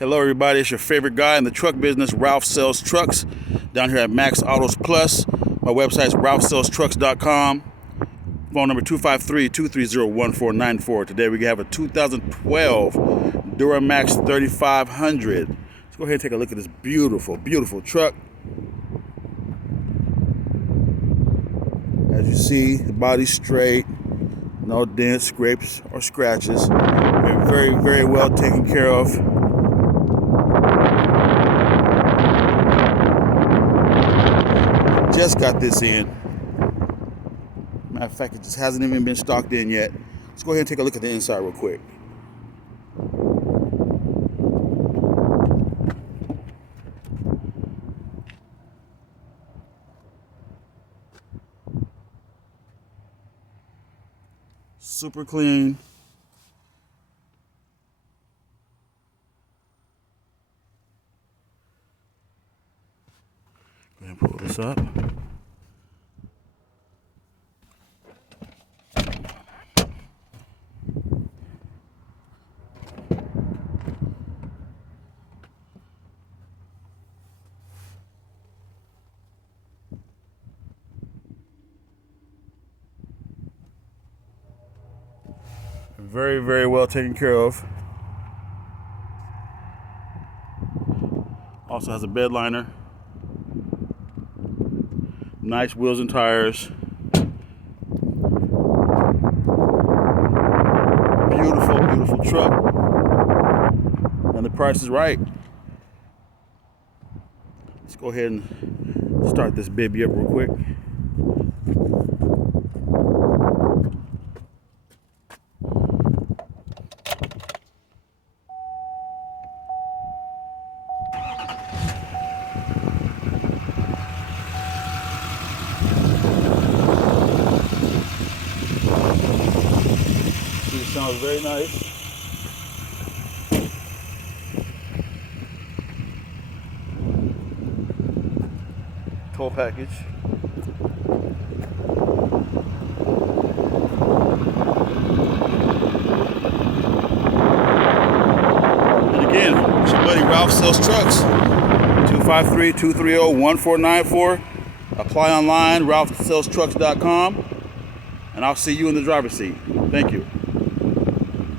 Hello everybody, it's your favorite guy in the truck business, Ralph Sells Trucks, down here at Max Autos Plus. My website is ralphsellstrucks.com. Phone number 253-230-1494. Today we have a 2012 Duramax 3500. Let's go ahead and take a look at this beautiful, beautiful truck. As you see, the body's straight, no dents, scrapes, or scratches. Very, very well taken care of. Just got this in. Matter of fact, it just hasn't even been stocked in yet. Let's go ahead and take a look at the inside real quick. Super clean. Go ahead and pull this up. Very, very well taken care of. Also has a bed liner. Nice wheels and tires. Beautiful, beautiful truck. And the price is right. Let's go ahead and start this baby up real quick. It sounds very nice. Tow package. And again, it's your buddy Ralph Sells Trucks. 253-230-1494. Apply online, ralphsellstrucks.com. And I'll see you in the driver's seat. Thank you.